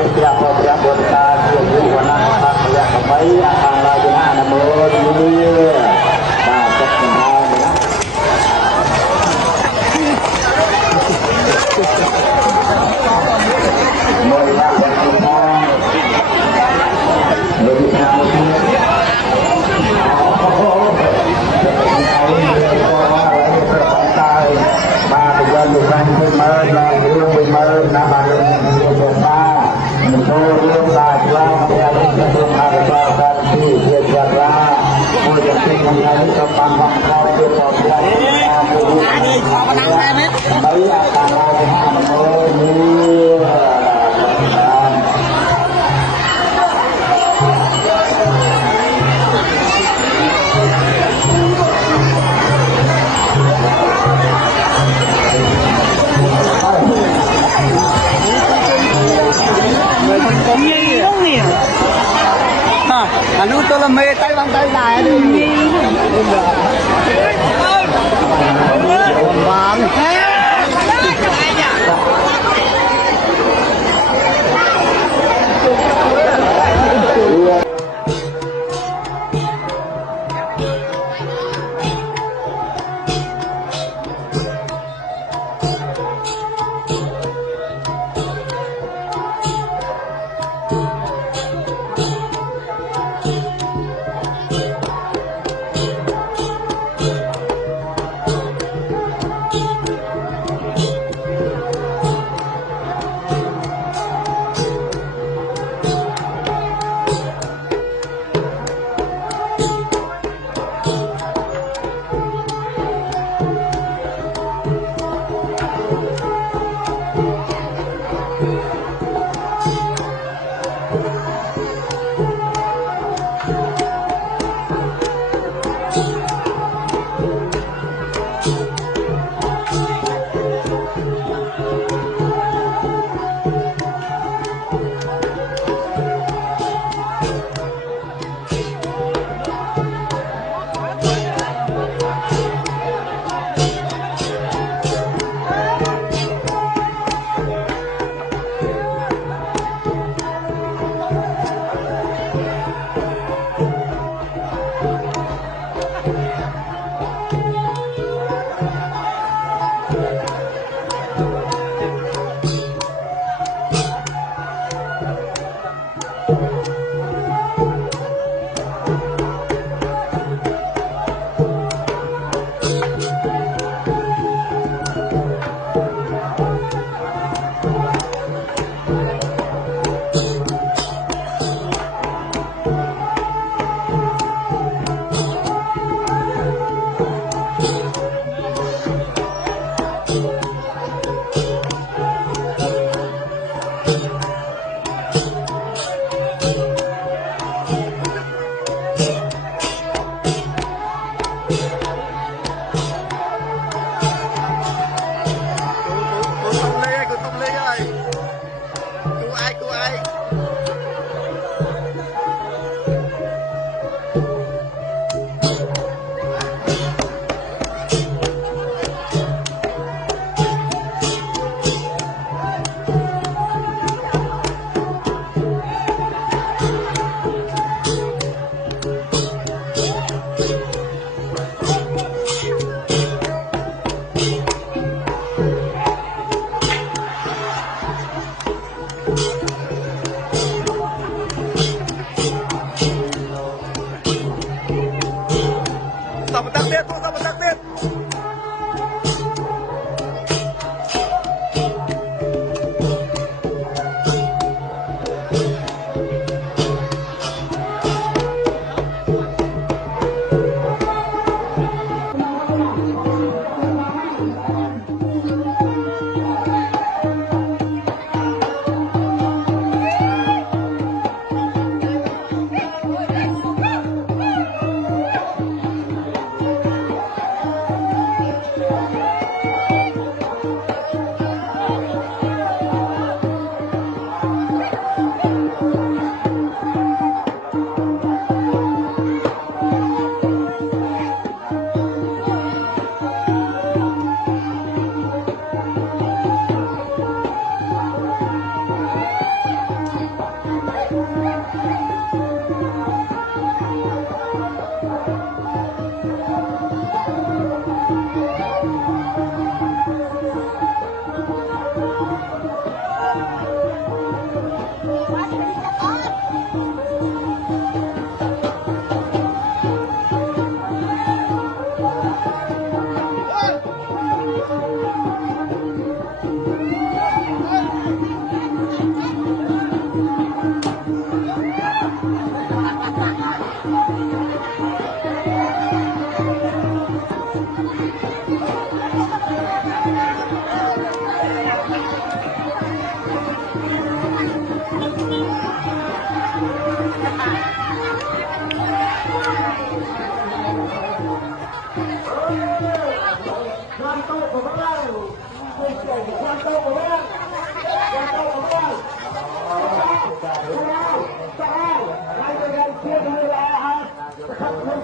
งเสียพอเสียบนตาเสียอยู่วันนั้นพักเสียกับไปอาคารลายหน้านะโมดีตาจักรพรรดิโมยละจักรพรรดิโดยทางที่มาเป็นวันดุดันเป็นมาลาเรื่องเป็นมาหน้าบ้านเรื่องเป็นมาโตเรื่องลาจลาเรื่องจะเป็นมาเป็นมาการที่เกี่ยวกับราผู้จะเป็นยังไงก็ปังปังเขาเป็นต่อไปอันนี้ขอมานั่งได้ไหมไม่อยากการลาจะห้ามโอ้นี่anh tôi là mê tay bằng tay dài đi bán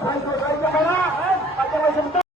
Baik, baik, baik, baik, baik, baik, baik, baik,